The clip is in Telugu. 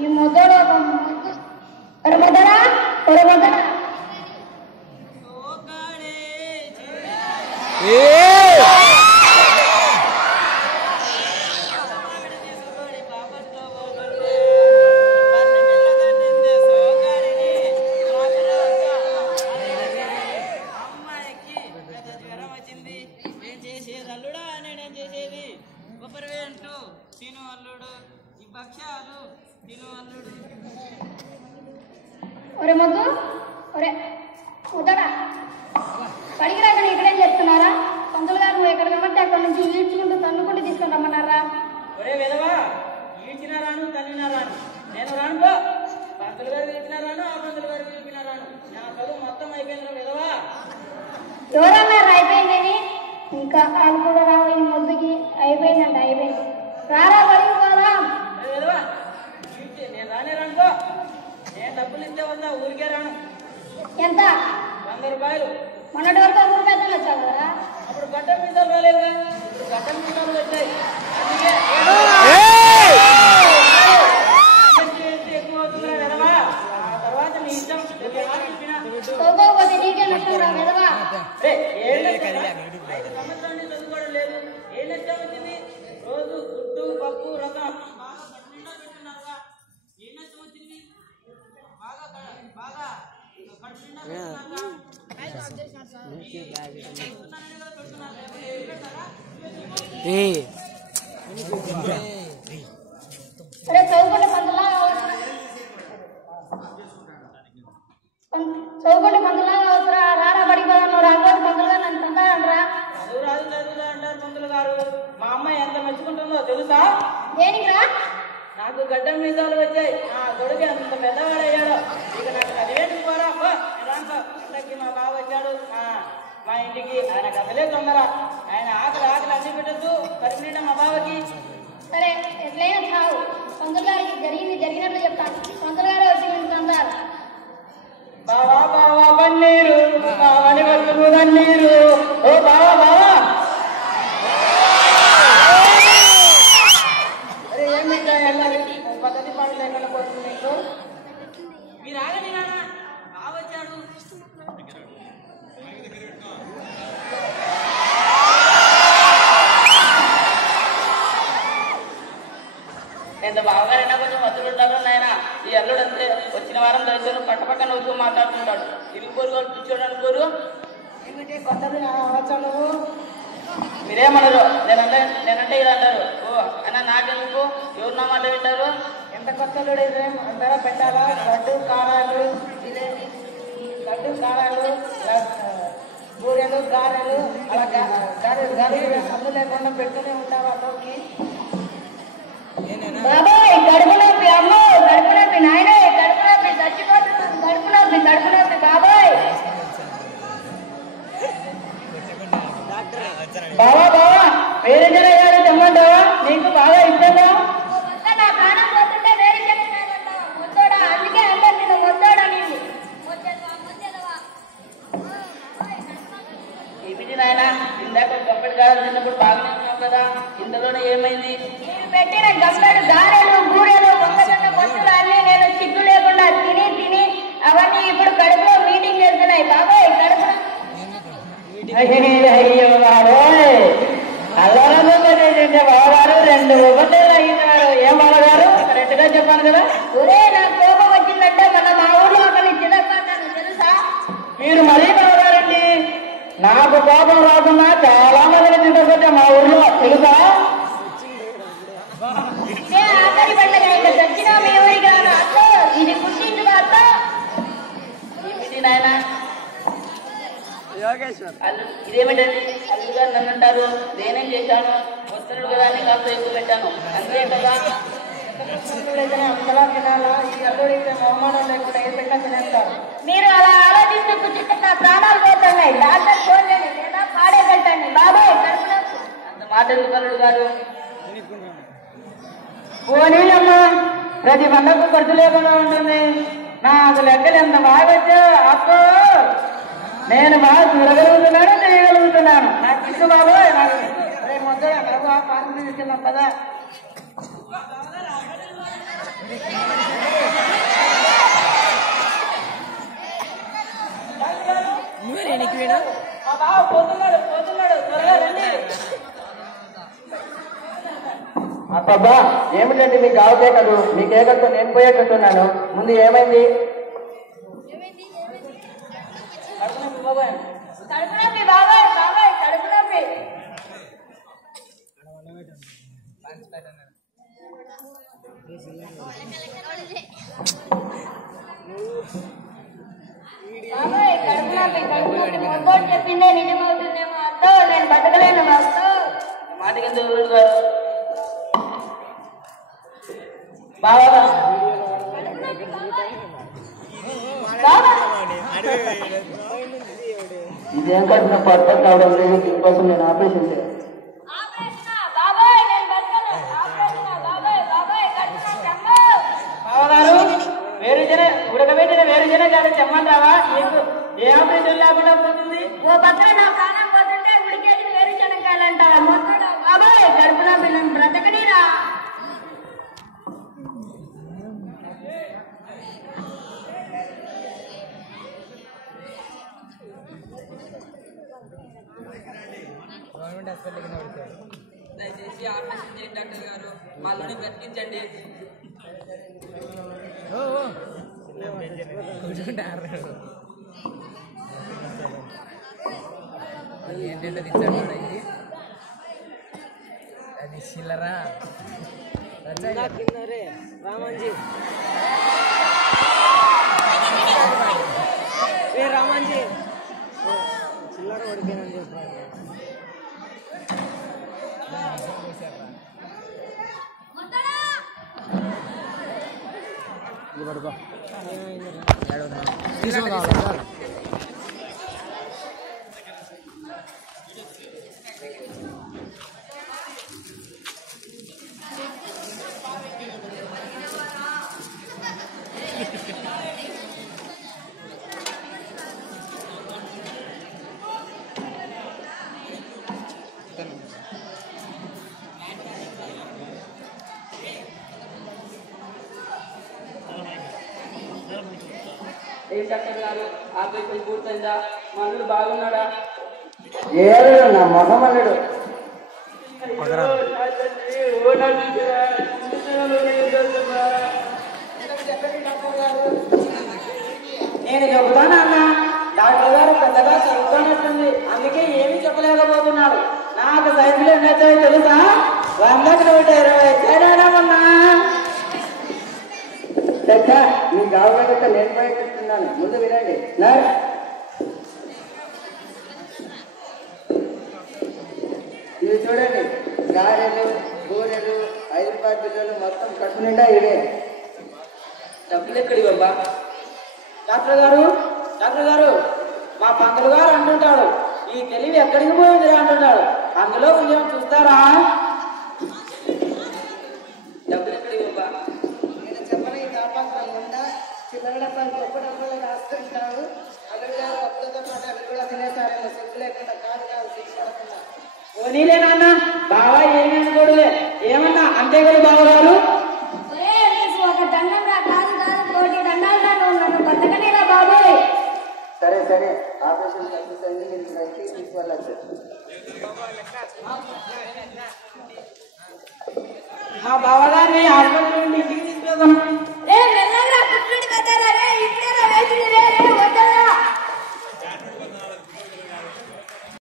ఈ మొదలు మొదరా మొదరా ఒరే మొద్దు ఒరే ముద్దడా పడికి రాక ఇక్కడేం చేస్తున్నారా? పంతులు గారు నువ్వు ఎక్కడ కాబట్టి అక్కడ నుంచి ఈడ్చుకుంటూ తన్నుకుంటూ తీసుకొని రమ్మన్నారా? ఒరే విధవా, ఈడ్చినా రాను తన్నినా రాను, నేను రాను పో. పంతులు గారు ఈడ్చినా రాను, ఆ పంతులు గారు ఈడ్చినా రాను, నా చదువు మొత్తం అయిపోయింది విధవా. ఎవరన్నారు అయిపోయిందని? ఇంకా వాళ్ళు కూడా రావు ఈ మొద్దుకి. అయిపోయిందంట అయిపోయింది. రారా పడికి పోదాం. విధవా నేను రానే రాను పో. నేను డబ్బులు ఇస్తే వద్దా, ఊరికే రాను. ఎంత? 100 రూపాయలు. మొన్నటి వరకు 100 రూపాయలు వచ్చావు కదా? అప్పుడు గడ్డం మీసాలు రాలేదుగా, ఇప్పుడు గడ్డం మీసాలు వచ్చాయి. అందుకే ఎక్కువ అవుతుందా విధవా? ఆ తర్వాత నీ ఇష్టం. చదువుకోకపోతే నీకే నష్టం రా విధవా. 5 సంవత్సరాలు చదువుకోవడం లేదు, ఏం నష్టం వచ్చింది? రోజు గుడ్డు పప్పు రకం బాగా కడుపునిండా పెట్టున్నారుగా, ఏం నష్టం వచ్చింది? బాగా కడుపునిండా పెట్టున్నారుగా. అరే చదువుకుంటే పంతులా అవుతురా. రారా పడిపోదా. నువ్వు రాకపోతే పంతులుగా నన్ను తంటారంటరా. చదువు అంటారు పంతులు గారు. మా అమ్మాయి ఎంత మెచ్చుకుంటుందో తెలుసా? దేనికిరా? నాకు గడ్డం మీసాలు వచ్చాయి, నా కొడుకు అంత పెద్దవాడయ్యాడు. ఇక నాకు చదివేందుకు పోరా ఇంతకి మా బావ వచ్చాడు మా ఇంటికి. ఆయన కథలే తొందర. ఆయన ఆకలి అన్ని పెట్టద్దు, కరిపిన మా బావకి. సరే ఎట్లయినా చావు. పంతులు గారికి జరిగినట్లు చెప్తాను. పంతులు గారే వచ్చి నేను అంటారు. బావా బావా పన్నీరు బావని వస్తువు తన్నీరు. ఓ బావా బావా, అరే ఏమి పద్ధతి పాటలు లేకుండా పోతుంది మీకు. మీరు ఆగండి నాన్న, బావ వచ్చాడు. ఎంత బావగారైనా కొంచెం వద్దులు ఉంటారు నాయన. ఈ అల్లుడు అంతే, వచ్చిన వారం దర్శనం పక్కపక్క నవ్వుతూ మాట్లాడుతుంటాడు. ఇరుగు పొరుగు వాళ్ళు కూర్చోడు అనుకోరు. ఏమిటి కొత్తది వచ్చావు నువ్వు? మీరేమన్నారు? నేనంటే ఇలా అంటారు. ఓ అన్న నాకెందుకు, ఎవరు నా మాట వింటారు? ఎంత కొత్తలు అంటారా? పెట్టాలా గడ్డు కారాలు, బూరెలు గారెలు, అలా గారెలు సమ్ము లేకుండా పెడుతూనే ఉంటారు అతనికి. బాబాయ్ కడుపు నొప్పి, అమ్మో కడుపు నొప్పి, నాయనే కడుపు నొప్పి, చచ్చిపోతున్నాను, కడుపు నొప్పి బాబాయ్. బావా బావా వేరే జన అయ్యారు తెమ్మంటావా? నీకు బాగా ఇష్టంగా నా ప్రాణం పోతుంటే వేరే చెప్తున్నానంటావా? మొత్తోడా, అందుకే అంటారు నేను మొత్తోడా. నేను ఏమిటి నాయన, ఇందాక గంపెడు గారెలు తిన్నప్పుడు బాగానే ఉన్నావు కదా, ఇందులోనే ఏమైంది? నేను పెట్టిన గంపెడు గారెలు, బూరెలు, మొక్కజొన్న పొత్తులు అన్ని నేను చిగ్గు లేకుండా తిని అవన్నీ ఇప్పుడు కడుపులో మీటింగ్ చేస్తున్నాయి బాబాయ్. కడుపు అయ్యో వారు అల్లరంగా బావగారు 2 రూపాయలు అయ్యారు. ఏం బావగారు కరెక్ట్గా చెప్పాను కదా? ఒరే నాకు కోపం వచ్చిందంటే మన మా ఊర్లో ఒకరిని చిలకతాను తెలుసా? మీరు మరీ బావగారండి. నాకు కోపం రాకుండా చాలా మందిని తీసుకొచ్చా మా ఊర్లో తెలుసా? ఇదే ఆఖరి పండుగ, ఇంకా చచ్చినా మీ ఊరికి రాను. అత్తో ఇది గుర్తించుకో అత్తో. ఏమిటి నాయన ఇదేమిటండి? అల్లుడు గారు నన్ను అంటారు. నేనేం చేశాను? వస్తువులు కదా అని కాస్త ఎక్కువ పెట్టాను అంతే కదా. అంతలా తినాలా? ఈ అల్లుడు అయితే అవమానం లేకుండా ఏ పెట్టా తినేస్తారు. మీరు అలా ఆలోచిస్తూ కూర్చుంటే నా ప్రాణాలు పోతున్నాయి. డాక్టర్ ఫోన్ చేయండి లేదా పాడే పెట్టండి బాబాయ్. కడుపు నొప్పి. అంత మాట ఎందుకు అల్లుడు గారు? పోనీలమ్మా, ప్రతి పండుగకు ఖర్చు లేకుండా ఉంటుంది. నాకు లెక్కలు ఎంత బాగా వచ్చా అప్పో. నేను బాగా చూడగలుగుతున్నాను, చేయగలుగుతున్నాను. నాకు ఇష్టం బాబాయ్, నాకు రేపు మొదలు నాకు ఆ పార్టీ తీసుకెళ్ళాం కదా. మా బావ పోతున్నాడు త్వరగా రండి. అబ్బా ఏమిటండి మీకు ఆవకేకలు? మీ కేకలతో నేను పోయేటట్టున్నాను. ముందు ఏమైంది? కడుపు నొప్పి బాబాయ్, బాబాయ్ కడుపు నొప్పి. బాబాయ్ కడుపు నొప్పి మొత్తం చెప్పిందే నిజమవుతుందేమో అత్తో, నేను బతకలేను అత్తో. మాట కింద గారు బాబా ఇదేం కట్టిన పర్ఫెక్ట్ అవడం లేదు. దీనికోసం నేను ఆపరేషన్ చేయాలి. బావగారు వేరుజన ఉడకబెట్టిన వేరుజన కాదు చెమ్మంటావా? నీకు ఏ ఆపరేషన్ లేకుండా పోతుంది? ఓ పక్కన నా ప్రాణం పోతుంటే ఉడికేది వేరు చెనక్కాయలంటావా? మొత్తం బాబాయ్ కడుపు నొప్పి, నన్ను బ్రతకనీరా. దయచేసి ఆపరేషన్ చేయండి డాక్టర్ గారు, వాళ్ళని బ్రతికించండి. ఏంటంటే తెచ్చాడు అది చిల్లరా రామాంజీ రామాంజీ చిల్లర పడిపోయినని చెప్పారు. తీసుకోవాలి. ఏం డాక్టర్ గారు ఆపరేషన్ పూర్తయిందా? మా అల్లుడు బాగున్నాడా? ఏడు నా మొహమల్లుడు నేను చెబుతాను అన్న, డాక్టర్ గారు పెద్దగా చదువుతున్నట్టుంది, అందుకే ఏమీ చెప్పలేకపోతున్నాడు. నాకు సైన్స్లో ఎన్ని వచ్చాయో తెలుసా? 100కి 120 ఉన్నా. మీ గావకంటే నేను పోయేటట్టున్నాను. ముందు వినండి. నర్ ఇది చూడండి, గారెలు బూరెలు 5 రూపాయల బిల్లులు మొత్తం కట్టు నిండా ఇవే. డబ్బులు ఎక్కడి బాబా? డాక్టర్ గారు మా పంతులు గారు అంటుంటాడు, ఈ తెలివి ఎక్కడికి పోయింది అంటున్నాడు. అందులో కొంచెం చూస్తారా? డబ్బులు ఎక్కడి బాబా? నేను చెప్పని వ్యాపారం ఉందా? చిల్లర డబ్బాలు గొప్ప డబ్బాలు రాస్తుంటారు. అల్లుడు గారు అప్పులతో పాటు అవి కూడా తినేసారేమో. సిగ్గు లేకుండా కాదు సిగ్గుపడకుండా. పోనీలే నాన్న, బావా ఏమి అనుకోడులే. ఏమన్నా అంతే కదా బావగారు? ఒక దండంగా కాదు కాదు కోటి దండాలుగా నువ్వు నన్ను బతకనేరా బాబోయ్. సరే సరే, ఆపరేషన్ సక్సెస్ అయింది. మీరు ఇంటికి తీసుకెళ్ళచ్చు. మా బావగారిని హాస్పిటల్ నుండి ఇంటికి తీసుకెళ్తాను.